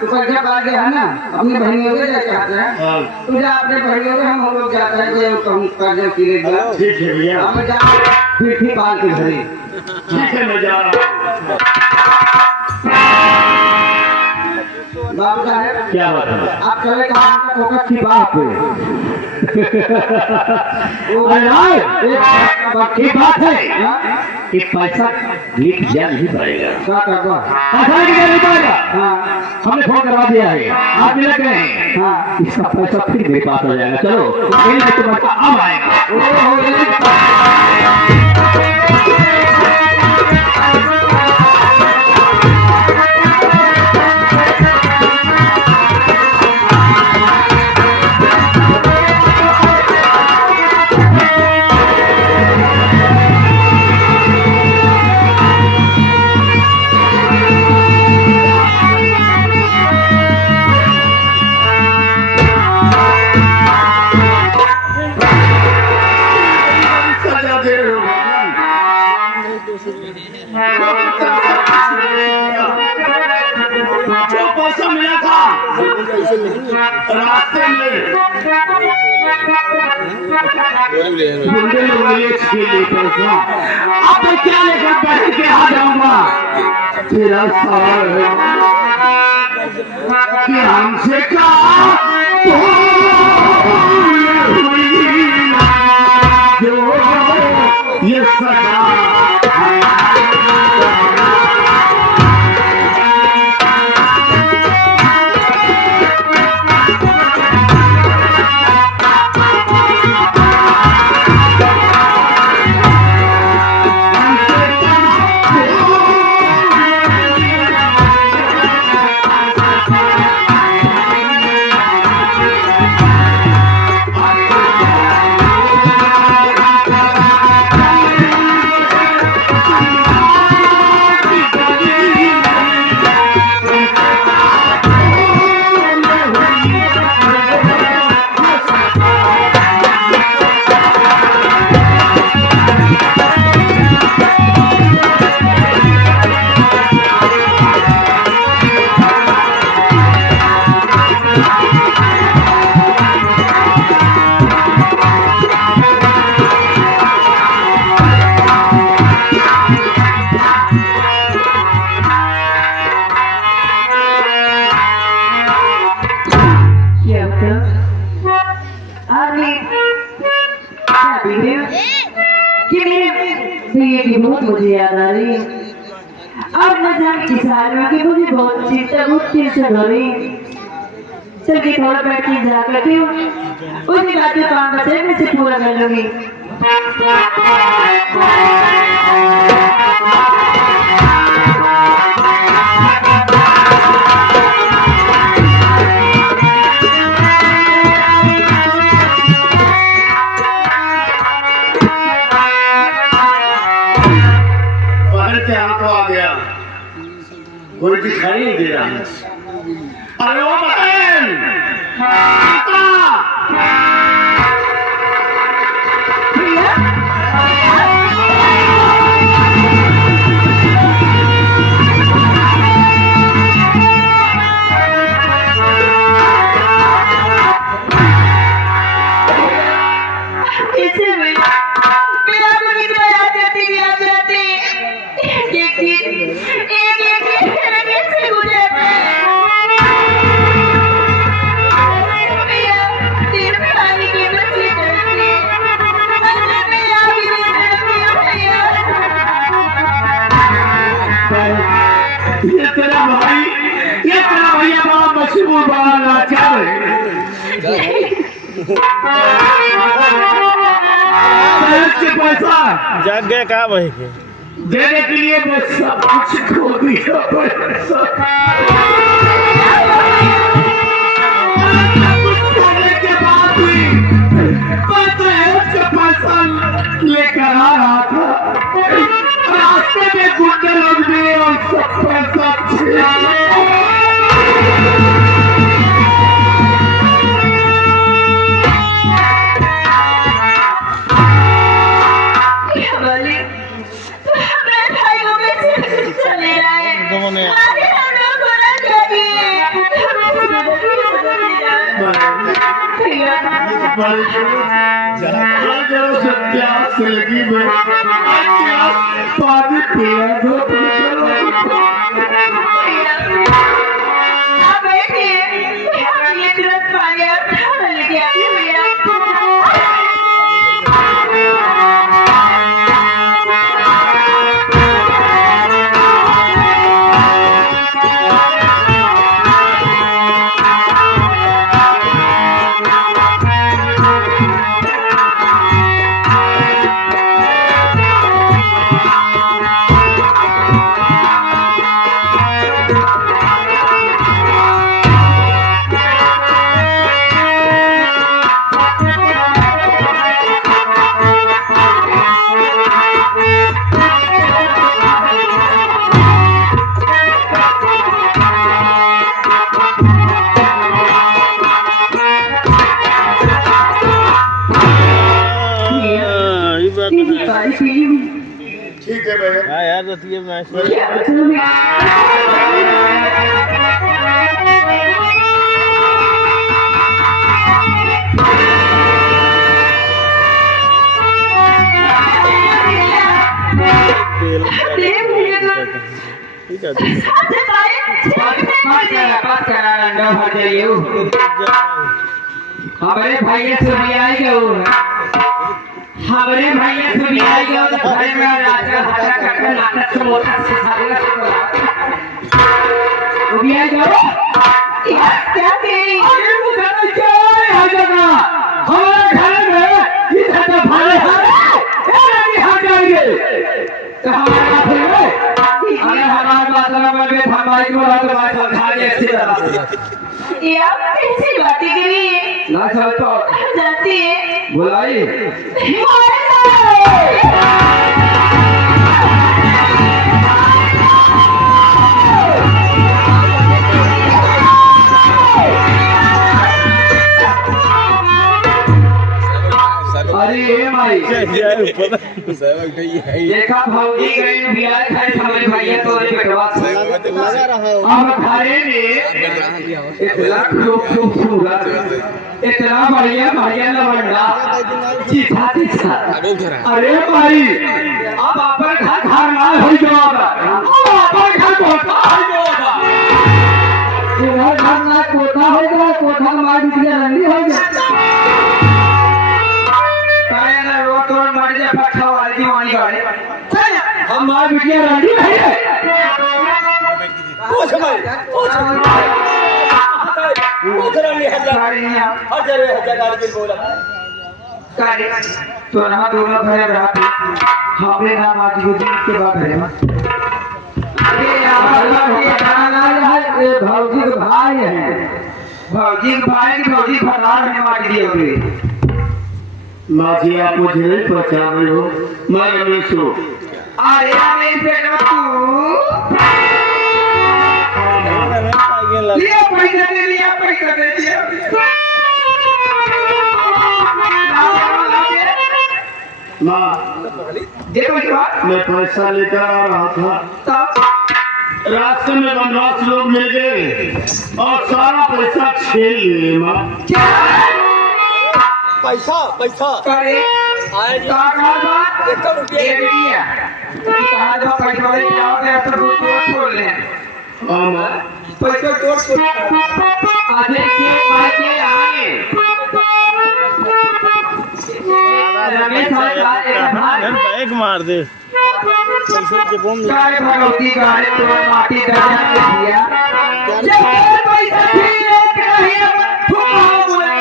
तो पैसा पा गया है ना अपनी बहनियों के लिए चाहते हैं तो जा अपने बहनियों के हम लोग जाते हैं कोई कहूँ कर्जे की ठीक है भैया हम जा पीठी पाल के घरे ठीक है मैं जा रहा बाबू साहब क्या बात है आप चले कहा फोकस की बात पे एक बात है कि पैसा लिख दिया नहीं पड़ेगा क्या करवा पैसा लिख दिया नहीं पड़ेगा हाँ हमने फोन करवा दिया है आप मिल गए हैं हाँ इसका पैसा फिर मेरे पास आ जाएगा चलो तुम्हारे पास अब आएगा जो पैसा मिला था रास्ते में पैसा अब मैं क्या लेकर बैठ के आ जाऊंगा तेरा सवाल कि हमसे कहा जो ये सदा बहुत मुझे याद आ रही अब न जान किसान में कि मुझे बहुत चिंता टेंशन हो रही चल के थोड़ा बैठ के जा करती हूँ उसी बात के काम बचे मैं से पूरा कर लूंगी कोई दिखाई नहीं दे रहा है अरे ओ बहन ये तेरा भैया बड़ा मशहूर बड़ा लाचार है के पैसा जाग गया कहा भाई के देने के लिए मैं सब कुछ खो दिया पैसा के बाद भी पैसा लेकर आ रहा था रास्ते में गुंडे लोग भी और सब पैसा चले रहा है भाई सत्यास लगी पानी पिया दो अब बैठिए, ये तुरंत पानी और खाना लेके आती हूँ भैया। ठीक है भैया हाँ यार तो ये मैच ठीक है पास करा रंडा भर जाइए हमारे भाई से भी आई गए हमारे भाई से भी आई गए तो भाई में राजा हाथा करके नाटक से मोटा से सारे वो भी आई गए क्या तेरी अरे वो घर में क्या है जगह हमारे घर में ये था भाई है हाथ जाएंगे तो हमारा फिर अरे हमारे बात में हमारी को बात बात समझा दे ऐसी तरह ये आप कैसी बातें करी ना चल तो जाती है बुलाई अरे माई देखा भौजी गई बियाह खाए हमारे भैया तो अरे बेटवा अब घरे में इतना खूबसूरत इतना बढ़िया बढ़िया लवंडा चीथा चीथा अरे भाई अब अपन घर खाना हो जाएगा अब अपन घर कोठा हो जाएगा तेरा घर ना कोठा हो जाए कोठा मार दिया रंडी हो जाए काया ना रोट रोट मार दिया पट्टा वाली दीवानी गाड़ी हम मार बिटिया रंडी है पूछ तो ना दोनों भरे रात हमें नाम आज गुजर के बाद है भौजी के भाई है भौजी के भाई की भौजी फरार है मार दिए हुए माजी आप मुझे नहीं पहचान रहे हो मैं रमेश हूँ अरे रमेश बेटा तू लिया पैसा दे दिया माँ देखो मैं पैसा लेकर आ रहा था रास्ते में बनवास लोग मिल गए और सारा पैसा छीन लिए माँ पैसा करे कहा बात ये दिया कहा जो पैसा वाले जाओ दे तो छोड़ ले हाँ माँ पैसा छोड़ आधे के मार के आए रमेश एक मार दे काय भगवती गाड़ी तो माटी दर्जा दिया जब पैसा छीने के नहीं फुकाओ बोले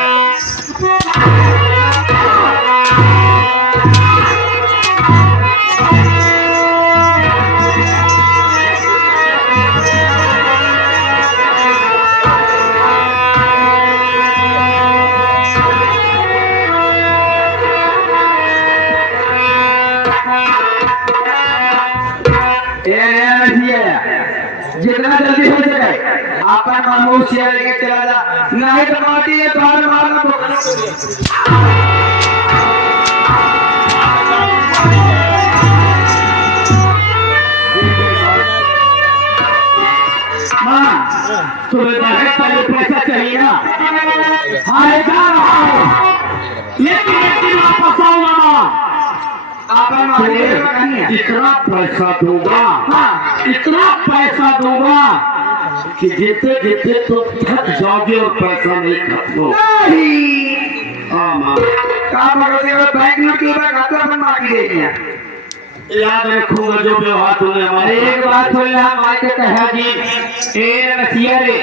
जितना जल्दी हो जाए आपन मामू शेयर लेके चला जा नहीं तो माटी है बाहर मारना मेहमान तुम्हें दहेज का ये पैसा चाहिए ना? हाय जा रहा हूँ लेकिन एक दिन वापस आऊंगा ना, आप इतना पैसा दूंगा, हाँ इतना पैसा दूंगा कि जीते जीते तो थक जाओगे और पैसा नहीं खत्म हो। नहीं हाँ माँ, काम बैंक में क्यों खाता बनवा के देंगे। याद रखूंगा जो व्यवहार तुमने हमारे। एक बात सुन ले हमारे के कहा जी ए रसिया रे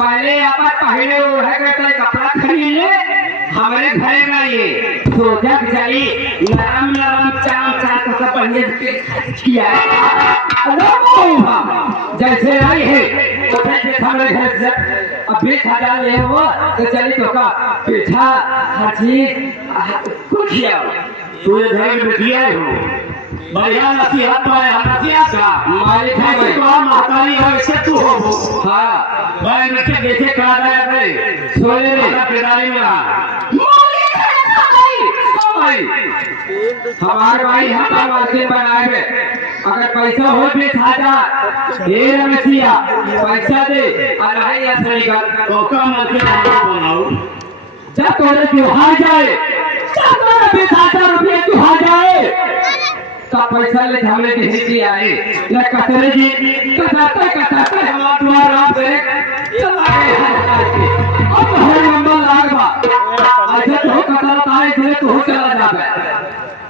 पहले आप पहले वो है कहते कपड़ा खरीद ले हमारे घर में ये सोजक जाई नरम नरम चाम चाम का पहले किया जैसे आई है तो जैसे हमारे घर से अब 20,000 ले वो तो चली तो का पीछा हर चीज कुछ किया तू ये घर में दिया हो बढ़िया नसीहत पाए, नसीहत का मालिक है भाई। तो महतारी है इससे तू हो। हाँ मैं नचे जैसे कहा गया थे सोने रे पिदारी में हमारे भाई हटा मार्केट बनाए में अगर पैसा हो 20,000 हे रमसिया पैसा दे और नहीं ऐसा निकल तो का मार्केट बनाओ जब तोरे त्योहार जाए जब तोरे 20,000 रुपये त्योहार जाए तब पैसा ले हमें भेजी आए न कतरे जी कताते हमारा द्वारा पे चला गए अब हर नंबर लागबा ऐसे तो कतरा ताए इसलिए तो चला जाबे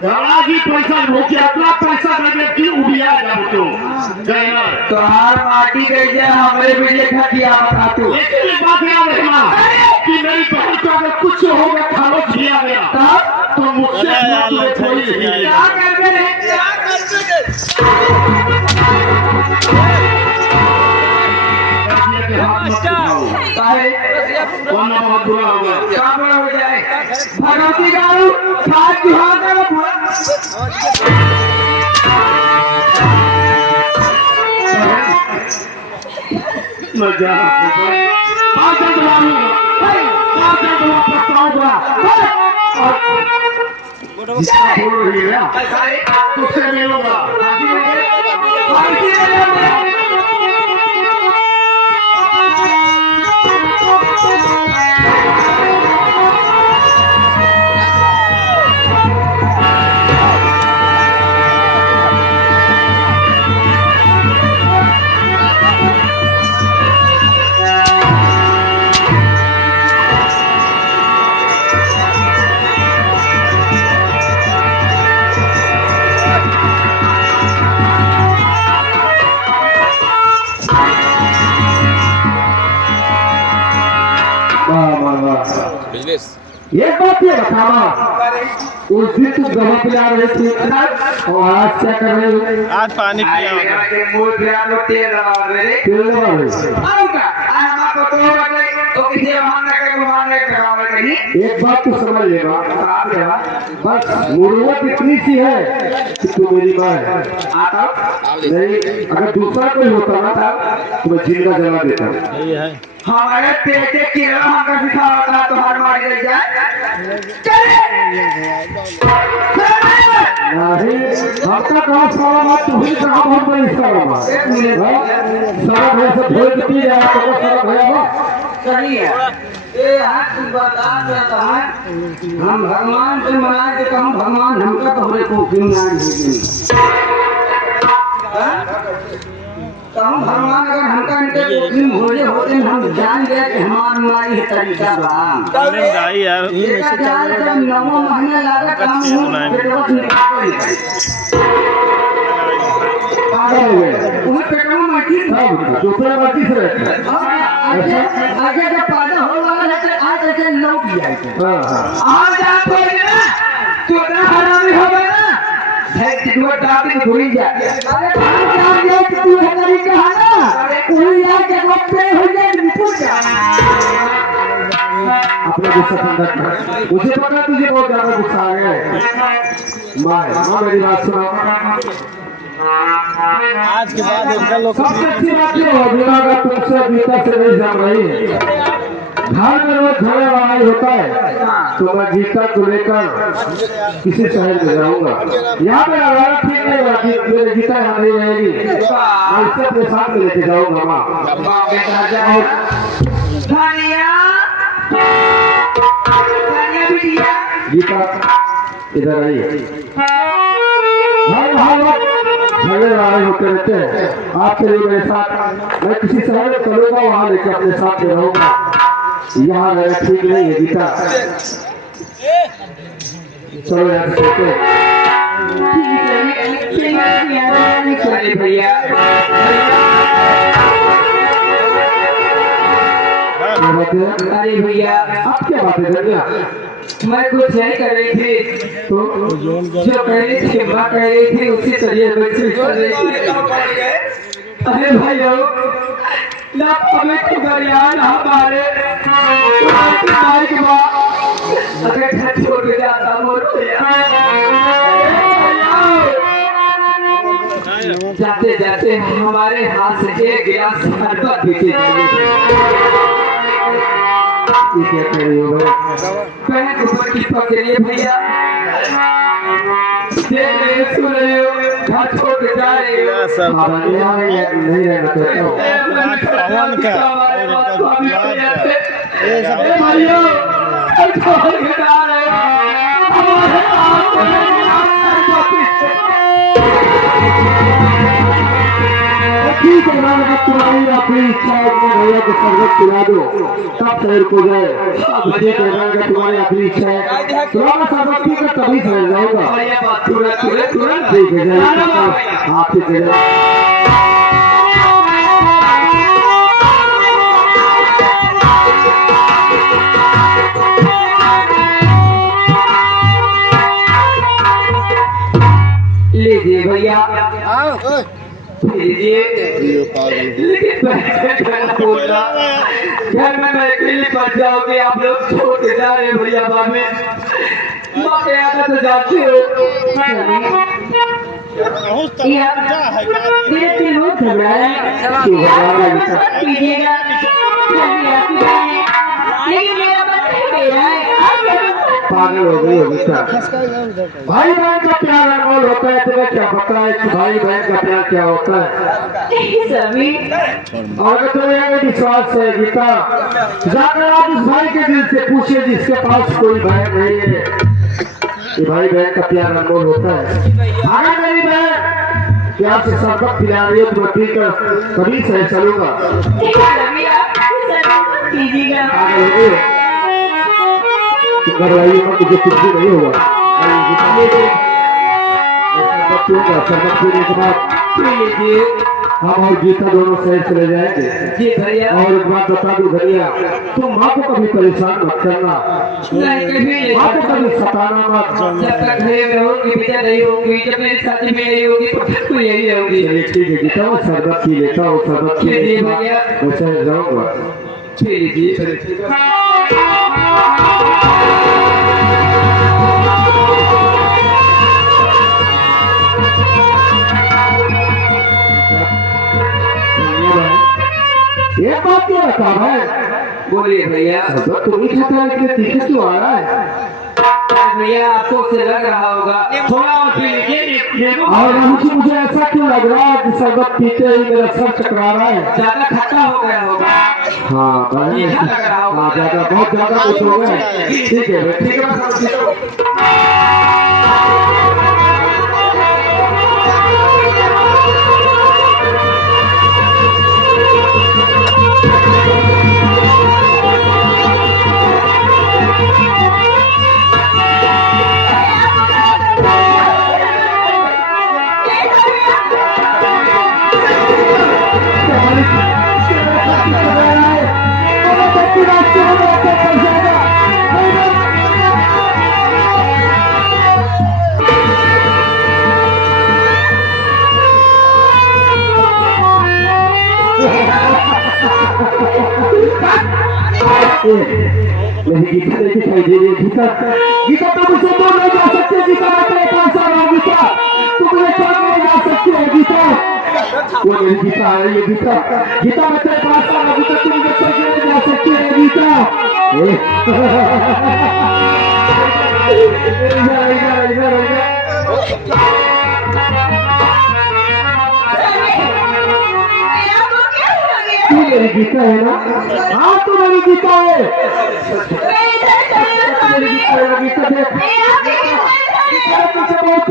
घड़ा की पैसा भूखे अपना पैसा लगे कि उबिया जब तो कहना तो हर माटी गई है हमारे बिजली खटिया बता तू एक बात याद रखना कि मेरी बहन को अगर कुछ हो गया खालो किया गया तब तो मुझसे तुम्हें कोई नहीं क्या करबे रे क्या बहुत बुरा होगा क्या बड़ा हो जाए भगवती गारू साथ जुहा का पूरा मजा आज जिसका बोल रही है तुझसे मिलूंगा एक बात ये बतावा उस दिन तुम दवा पिला रहे थे और आज क्या कर रहे हो आज पानी पिया होगा। तेल लगा रहे एक बात तो समझ लेगा बस मुर्वत इतनी सी है कि तू मेरी माँ है नहीं अगर दूसरा कोई होता ना था तो मैं जिंदा जला देता यही है हमारे पेटे की हमका सिखा होता है तो हर मार ले जाए नहीं हमका कहा सारा बात तू ही कहा बहुत बड़ी सारा बात सारा घर से धोई के पी जाए तो सारा भैया सही है ये हाथ बता देता है हम भगवान से मना के हम भगवान हमका तो हमें को ज्ञान तो हम भगवान अगर हमका इनके भोले होते हम जान गए कि हमारा हमारी तरीका बा गाई यार ये जाल जब 9 महीने लगा काम पेटवा निकाल पागल हो गए उन्हें पेटवा माटी दूसरा माटी से आगे जब पैदा हो वाला है आज ऐसे लोग भी आए आज आप हो ना तो ना हरामी हो गए ना है कितना डाबी भूल जा अरे जान गया कि तू हमारी कहाना कोई आके वक्त पे हो जाए निकल जा अपना गुस्सा संदर्भ मुझे पता तुझे बहुत ज्यादा गुस्सा आ गया है माँ मेरी बात सुनो आज के बाद इनका लोग सबसे अच्छी बात ये होगी अगर तुमसे गीता से नहीं जान रही है घर में रोज झगड़ा लड़ाई होता है तो मैं गीता को लेकर किसी शहर में जाऊंगा। यहाँ पे लड़ाई ठीक नहीं होगी, मेरी गीता यहाँ नहीं रहेगी, मैं इससे अपने साथ में लेके जाऊंगा। माँ गीता इधर आइए। झगड़े लड़ाई होते रहते हैं, आपके लिए मेरे साथ मैं किसी शहर में चलूंगा, वहाँ लेके अपने साथ में रहूंगा। यहाँ मेरा ठीक नहीं है गीता, चलो यहाँ से चलते हैं। अरे भैया अरे भैया अब क्या बात है दुनिया? मैं कुछ नहीं कर रही थी, तो जो कह रही थी माँ कह रही थी उसी चलिए कर रही थी। अरे भाइयों ना हमें यार हमारे अगर घर छोड़ के जाता मोर जाते जाते हमारे हाथ से एक गिलास शरबत पीते क्या कर रही हो भाई? पहले ऊपर की पकड़िए भैया, देख रहे हो सुन रहे हो, घर छोड़ के जा रहे हो। यहाँ नहीं रहना चाहता हूँ। पवन का भाइयों छोड़ के जा रहे हो, ठीक है, मैं तुम्हारी अपनी इच्छा है कि भैया को शरबत पिला दो तब शहर को जाए। मुझे कहना है तुम्हारी अपनी इच्छा है, तुम्हारा शरबत पी कर तभी शहर जाऊंगा। ठीक है, आपसे लीजिए भैया लीजिए, लेकिन घर में मैं अकेले पड़ जाओगे, आप लोग छोड़ के जा रहे भैया बाद में माँ के आना तो जाते हो। पागल हो गई होगी क्या? भाई बहन का प्यार अनमोल होता है, तुम्हें क्या पता है कि भाई बहन का प्यार क्या होता है? और अगर तुम्हें विश्वास है गीता, जाकर आप उस भाई के दिल से पूछिए जिसके पास कोई बहन नहीं है कि भाई बहन का प्यार अनमोल होता है। अगर मेरी बहन प्यार से शरबत पिला रही है तो मैं पीकर कभी सही चलूंगा। घरवाइयों में मुझे कुछ भी नहीं होगा। शरबत पीने के बाद हम और गीता दोनों शहर चले जाएंगे। जी भैया, और एक बात बता दूं भैया, तुम माँ को कभी परेशान मत करना, माँ को कभी सताना मत। जब तक घर में होगी बेटा नहीं होगी, जब मेरी शादी में नहीं होगी तो फिर तो यही होगी। ठीक है गीता, वो शरबत पी लेता हूँ, शरबत पी लेता हूँ, मैं शहर जाऊंगा। लीजिए ये बात क्यों रखा है? बोलिए भैया। तुम ही खाता है, इसलिए तीखे क्यों आ रहा है? भैया आपको से लग रहा होगा, थोड़ा और पी लीजिए। और मुझे ऐसा क्यों लग रहा है कि शरबत पीते ही मेरा सर चकरा रहा है? ज्यादा खट्टा हो गया होगा। हाँ ज्यादा, बहुत ज्यादा कुछ हो गया। ठीक है ठीक है। मेरी गीता नहीं दिखाई दे रही है। गीता तुम मुझसे दूर नहीं जा सकते। गीता मैं तेरे पास आ रहा हूँ। गीता तुम मेरे साथ नहीं जा सकते हो। गीता वो मेरी गीता आ रही है। गीता मैं तेरे पास आ रहा हूँ। गीता तुम मुझे छोड़ के नहीं जा सकती है। गीता तू मेरी गीता है ना? हाँ तू मेरी गीता है। मेरी गीता है, गीता देख तुझे बहुत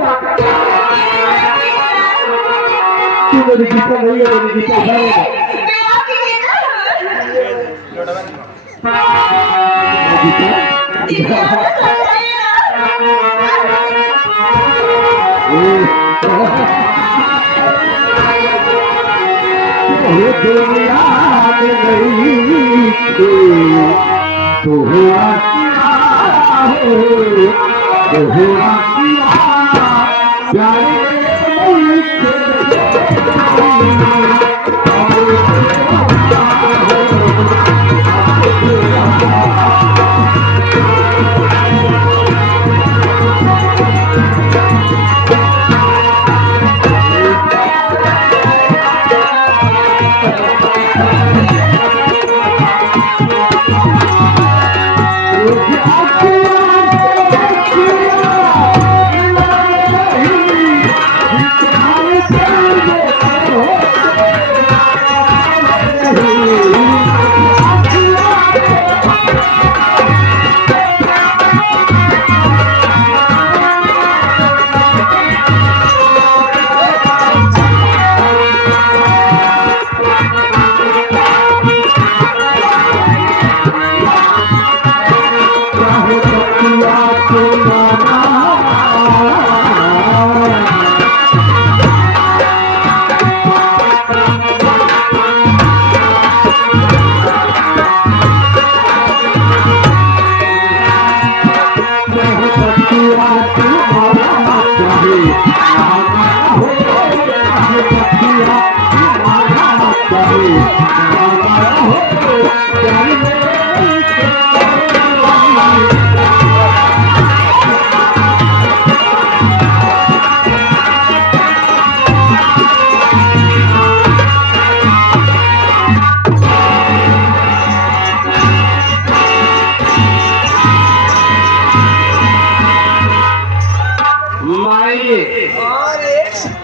तू मेरी गीता नहीं है, मेरी गीता है। दुनिया में नहीं तो हुआ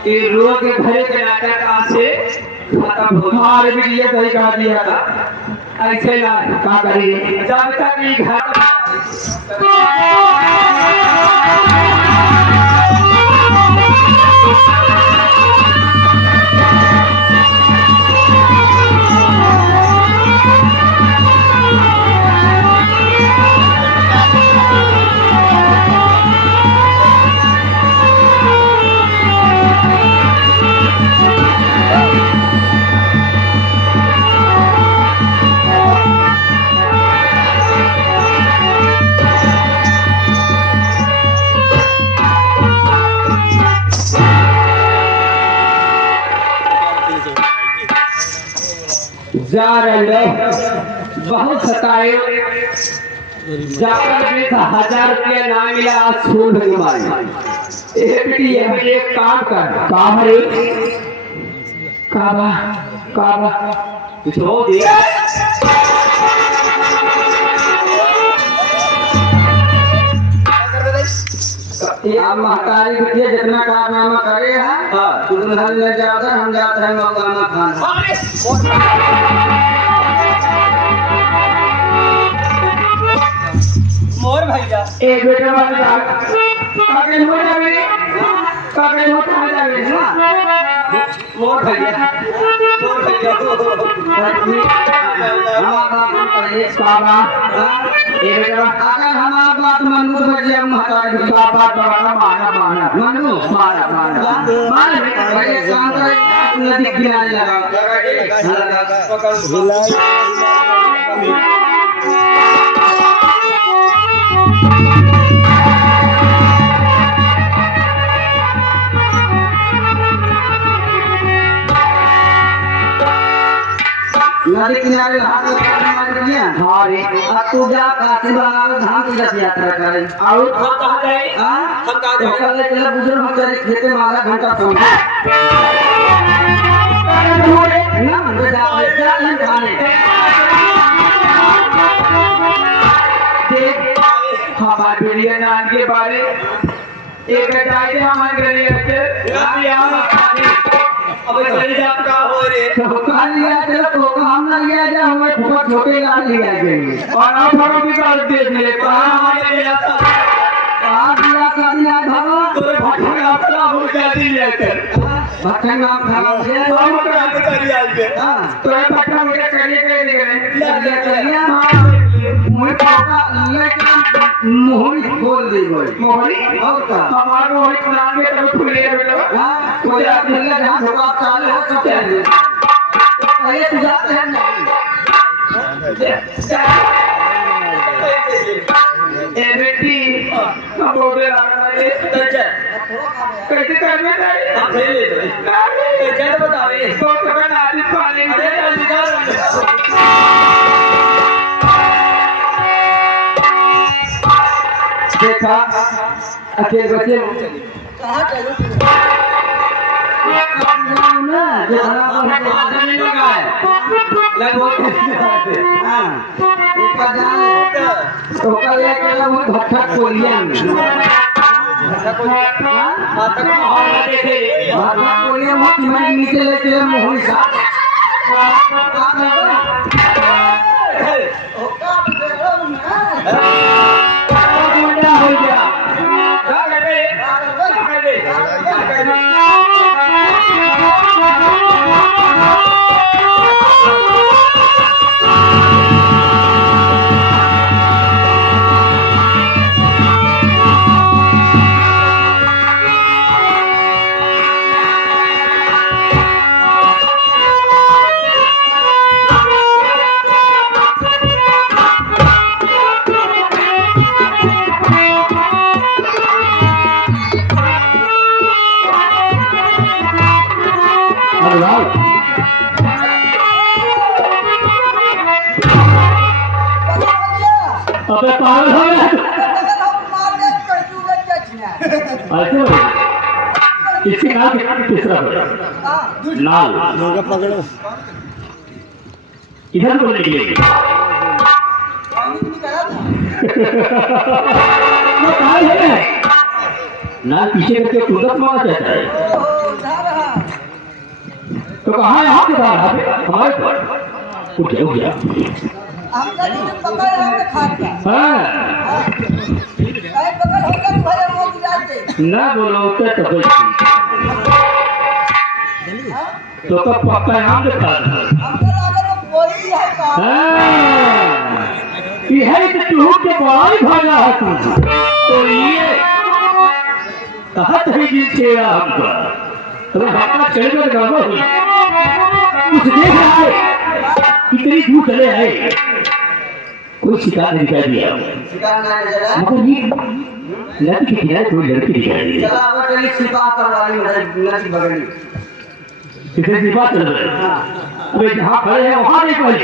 ये रोग के घरे के नाटक कहाँ से खत्म हो हमारे भी ये सही कहा दिया था। ऐसे ना क्या करिए जब तक ये घर जा रहे बहुत सताए जाकर भी 1000 रुपया ना मिला आज छोड़ हमारी बेटी एक काम कर काम रे काबा काबा धो दे आप महतारी बिटिया जितना कारनामा करे है उतना ले जाकर हम जाते हैं मौलाना खान मोर भैया एक बेटा वाला कागज हो जावे कागज हो जावे मोर भैया काबा एक बेटा अगर हमारा बात मनु तो बजे हम महतारी बिटिया बात माना माना माना मनु माना माना बड़े काम कर नदी किनारे नदी किनारे हाथ लगा दिया हाँ रे अब तू जा काशी बाबा धाम की रथ यात्रा करे और हम कहाँ गए हम कहाँ गए? कल चला बुजुर्ग बेचारे खेते में आधा घंटा सोए ना जा जा खाने हमारे बेड़िया नान के बारे एक जाए हमारे गलिया अब चली जात का हो रे तो काल लिया चलो तो हम ना लिया जा हमें बहुत छोटे गाल लिया जाएंगे और आप थोड़ा भी कर देख ले कहां हमारे लिया था आप लिया का दिया धावा तोरे भाषण आपका हो जाती लेकर भटन आप धावा से हम क्रांति करी आज के हां तोरे पट्टा मेरे चलिए गए चलिए मैं पापा लेके मोहरी खोल दी गई मोहरी और का हमारे मोहरी प्लान में तब खुले रहे हां कोई आदमी ले जहां धोखा चालू हो सकते हैं पहले तू जाते हैं ए बेटी हम बोले लगा ले कैसे करना चाहिए आप ले ले कैसे बताओ ये तो कभी नादी पानी में देखा अकेले बच्चे कहाँ चलो ना जो बराबर नहीं लगा है लगभग हां एक बार तो कल लेके लगा भट्टा कोलिया में भट्टा कोलिया में मैं नीचे लेके मोहरी सा हो गया अबे पागल हो गया ऐसे हो इसके नाल तीसरा नाल पकड़ो इधर को निकलेगी नाल पीछे करके तुरंत मारा जाता है तो कहाँ यहाँ के बाहर हमारे पर कुछ हो गया हाँ ना बोलो तो तो पक्का नाम देखा है कि तू के बड़ा भागा है तू तो ये कहा तरी जिल छेड़ा हमका तो बापा चढ़ कर गावा हुई कुछ देख रहा है कितनी दूर चले आए कोई शिकार नहीं दिखाई दिया मगर ये नदी के किनारे कोई लड़की दिखाई दी कितने बात चल रही है अबे जहाँ खड़े हैं वहाँ नहीं पहले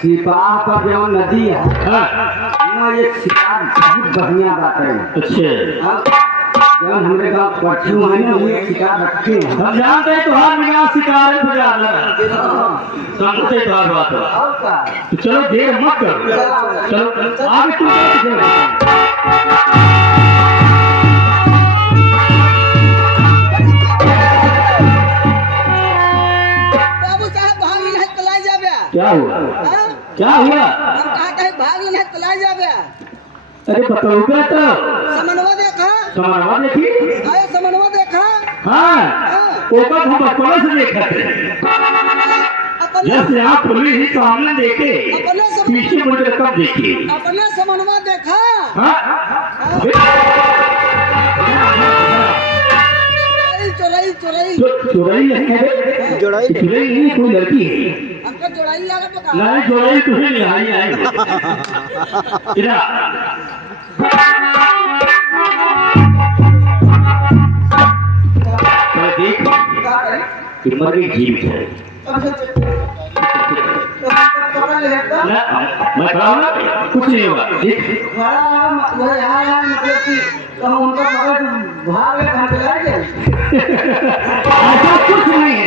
सिपाह पर जो नदी है वहाँ एक शिकार बहुत बढ़िया बात है अच्छा जब हमारे गाँव पक्षियों है ना वो एक शिकार रखते हैं हम जानते हैं तुम्हारे बिना शिकार है समझते तुम्हारी बात है और का तो चलो देर मत करो चलो आगे तुम बाबू साहब भाग नहीं तलाई जाबे क्या हुआ क्या हुआ हम कहा कहीं भाग नहीं तलाई जाबे अरे बताओ क्या तो समनवा देखा समानवा देखी आए समनवा देखा हाँ ऊपर हम बचपन से देखा थे अपने जैसे आप पुलिस ही सामने देखे पीछे मुझे कब देखिए अपने समनवा देखा हाँ चोरई चोरई चुराई नहीं है चुराई नहीं कोई लड़की है हमका चोरई लगा पका नहीं चुराई तुझे नहीं आई आई इधर देख मर गई जीवित है ना मैं खड़ा हूँ ना कुछ नहीं होगा देख ऐसा कुछ नहीं है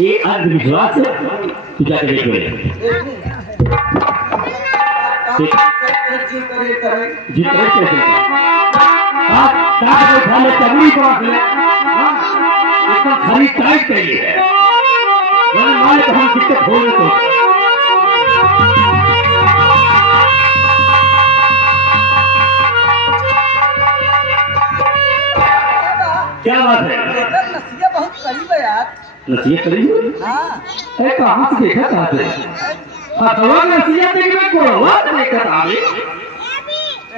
ये अंधविश्वास है तू जाकर देख ले जी करे करे जीते कैसे आप ताकत खाने तगड़ी बात है इसका खरीद टाइट चाहिए है वरना माल तो हम कितने खोले तो क्या बात है नसीया बहुत करीब है यार नसीहत करी हाँ अरे कहाँ से देखा कहाँ से अथवा नसीहत देखने को हुआ देखा आगे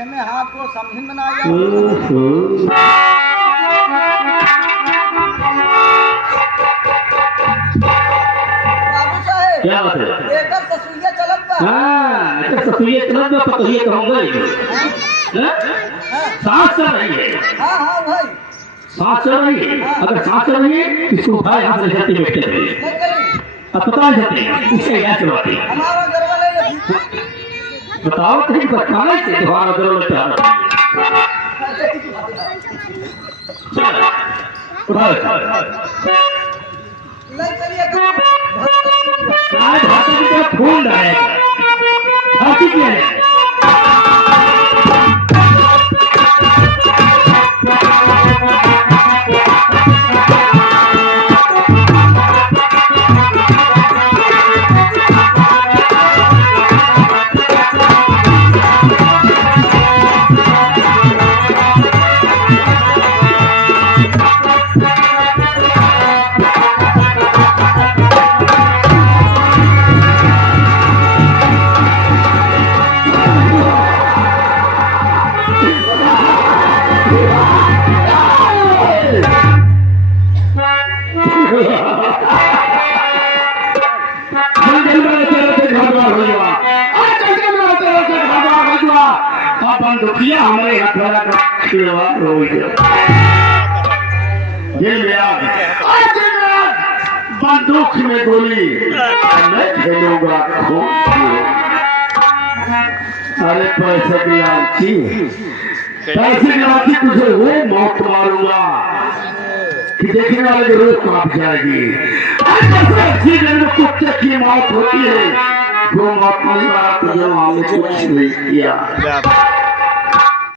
मैं हाँ को समझ में ना आया बाबू साहब क्या बात है एकर ससुरिया चलत बा हाँ तो ससुरिया चलत बा तो ये कहूँगा सांस चल रही है हाँ हाँ भाई सांस चल रही है अगर सांस चल रही है इसको उठाए हाथ से जाते बैठते रहिए नहीं करी अस्पताल जाते हैं इससे इलाज करवाते हैं हमारा घर वाले बताओ कहीं बताना से तुम्हारा जरूरत प्यार चल उठाओ नहीं करिए आज हाथों की तरफ खून डालेगा हाथी किया है दुखिया हमारे हाथ वाला हो गया ये लिया बंदूक में गोली मैं खेलूंगा अरे पैसे की लालची पैसे की लालची तुझे वो मौत मारूंगा कि देखने वाले की रोज कांप जाएगी कुत्ते की मौत होती है जो मौत नहीं मारा तुझे मामले कुछ नहीं किया